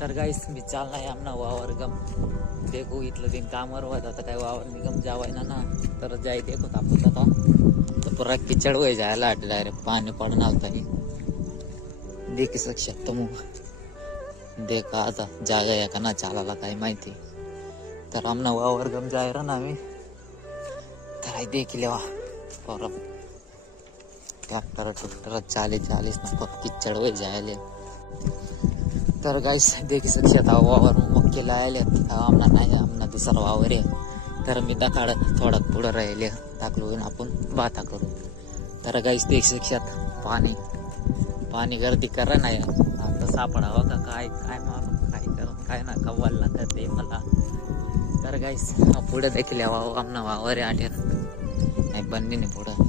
तर गाईस मी चालणार आमना वावर गम देखो इथलं दिन कामावर होता आता काय वावर निगम जावायना ना तर जाय देखो तापत आता तर पुरा किचड वय जायला डायरेक्ट पाणी पडून आलता ही देख शकतो मग देखा आता जागा या का ना चालायला काय माहिती तर आमना वावर गम जाय ना आम्ही तर देखील परत ट्रॅक्टर टुक्टर 40 ना किचड वय जायले तर गाईस देखी शकता वावर मग केला आले आमना नाही आमना दुसरा वावर आहे तर मी दाखाड थोडा पुढं राहिले टाकलो आपण बाता करू तर गाईस देख शकतात पाणी गर्दी करा नाही आता सापडावं का काय काय मारून काय करून काय ना कव्वाल लागत ते मला तर गाईस पुढे देखील यावं आमना वावर आहे आठ्यात नाही बनली नाही पुढं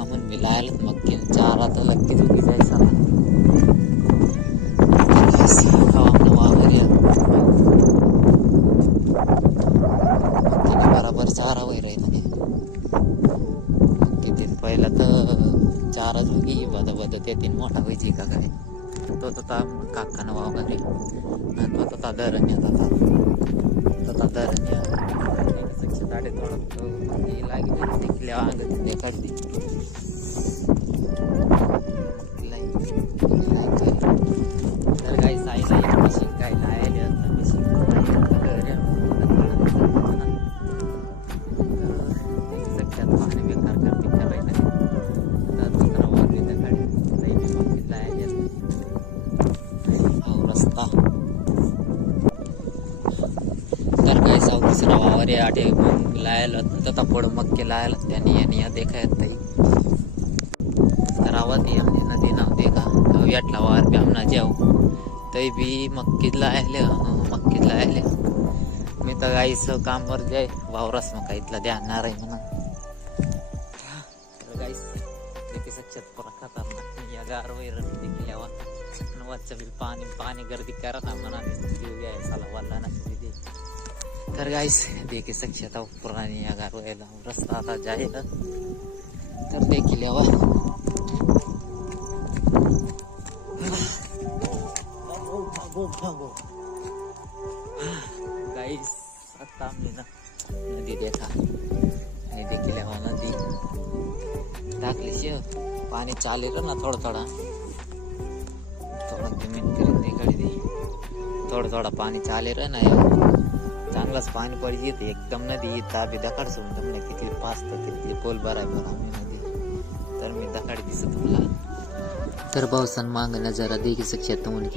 आपण मी लायलाच मग की चारा तर लक्की चुकी जायचा बराबर चारा वगैरे किती पहिला तर चारा जुगी बद ते मोठा व्हायची का काय तो तथा काकानं वगैरे तो तथा धरण्या तथा धरण्या साडे थोडं लागेल देखील अंग काढते तर काही साईला मिशिंग काय लायले सगळ्यात पाणी बेकार करते करायला दुसरा वागली रस्ता तर काही साव दुसरा वावर आठे मग लायला तथा पुढं मग के लायला त्यांनी यांनी या देखायत ताई तर आवाज ये नदी नाव देखा याटला वार बी आमना जाऊ तई बी मक्कीत लायले मी तर गाईचं कामवर जाय वावरस मग इथला ध्यानणार आहे म्हणा तर गाईस देखील सक्षत पुरा खतरनाक या गार वैर देखील यावा वरचं बी पाणी गर्दी करा ना म्हणा जीव घ्यायला वाला नाही तिथे तर गाईस देखील सक्षता पुराणी या गार व्हायला रस्ता आता जायला तर देखील यावा गाईस आता आम्ही ना नदी देखा हे देखील नदी टाकली शिव पाणी चालेल ना थोडं जमीन करीन देखड़ी दे थोड़ा पाणी चालेल ना चांगलाच पाणी पडली येते एकदम नदी ताबी दखाड सोडून તમને किती फास्ट किती पोल बराबर आम्ही नदी तर मी दखाड दिसत मला तर पावसान मागणं जरा देखील शकतो